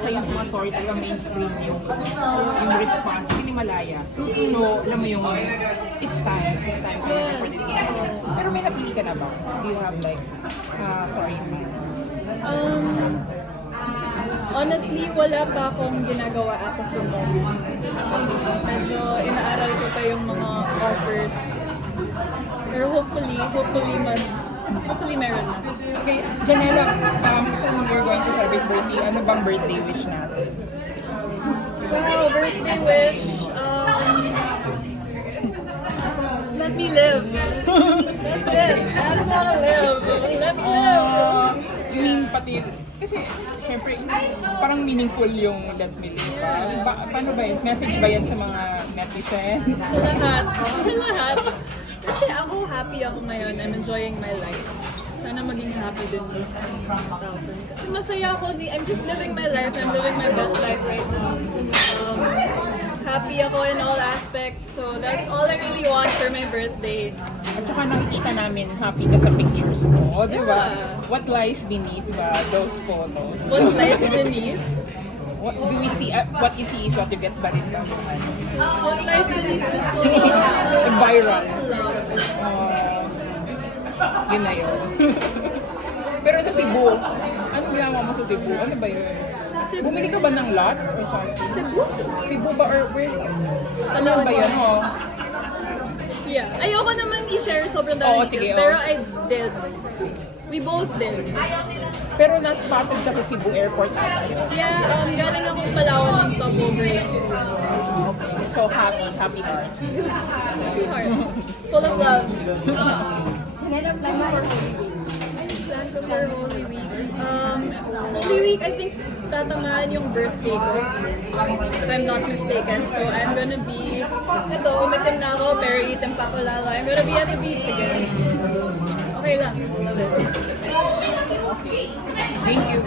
isa yun sa mga story talaga mainstream yung response, Sinimalaya. So, alam mo yung, it's time talaga for this year. Pero may napili ka na ba? Do you have like, story in mind? Honestly, wala pa akong ginagawa as of the moment. Medyo inaaral ko pa yung mga offers. Pero hopefully meron na. Okay, Janela, so we're going to celebrate birthday. Ano bang birthday wish natin? Wow, birthday wish. Just let me live. That's it. I just wanna live. Let me live. You mean pati, kasi syempre parang meaningful yung Let Me Live. Paano ba yun? Message ba yan sa mga netizens? Sa lahat. Sa lahat. Kasi ako happy ako ngayon. I'm enjoying my life. Sana maging happy din mo. Kasi masaya ako. I'm just living my life. I'm living my best life right now. Happy ako in all aspects. So that's all I really want for my birthday. At saka nakikita namin happy ka sa pictures mo, di ba? Yeah. What lies beneath those photos? What lies beneath? What do we see? What you see is what you get ba rin ba? What lies beneath this photo? Viral. Love. Yun na yun. Pero sa Cebu, ano ginawa mo sa Cebu? Ano ba yun? Cebu. Bumili ka ba ng lot or something? Cebu? Cebu ba or where? Ano Alam ba yun? Oh. Yeah. Ayoko naman i-share sobrang Oo, daming sige, details, pero I did. We both did. Pero na-spotted ka sa Cebu Airport ata yun. Yeah, galing akong Palawan ng stopover lang. Okay. So happy heart. Happy heart. Full of love. Plan ko for Holy Week. Holy Week, I think tatamaan yung birthday ko. If I'm not mistaken. So I'm gonna be, ito, umitim na ako, pero itim pa ko lalo. I'm gonna be at the beach again. Okay lang. Love it. Thank you.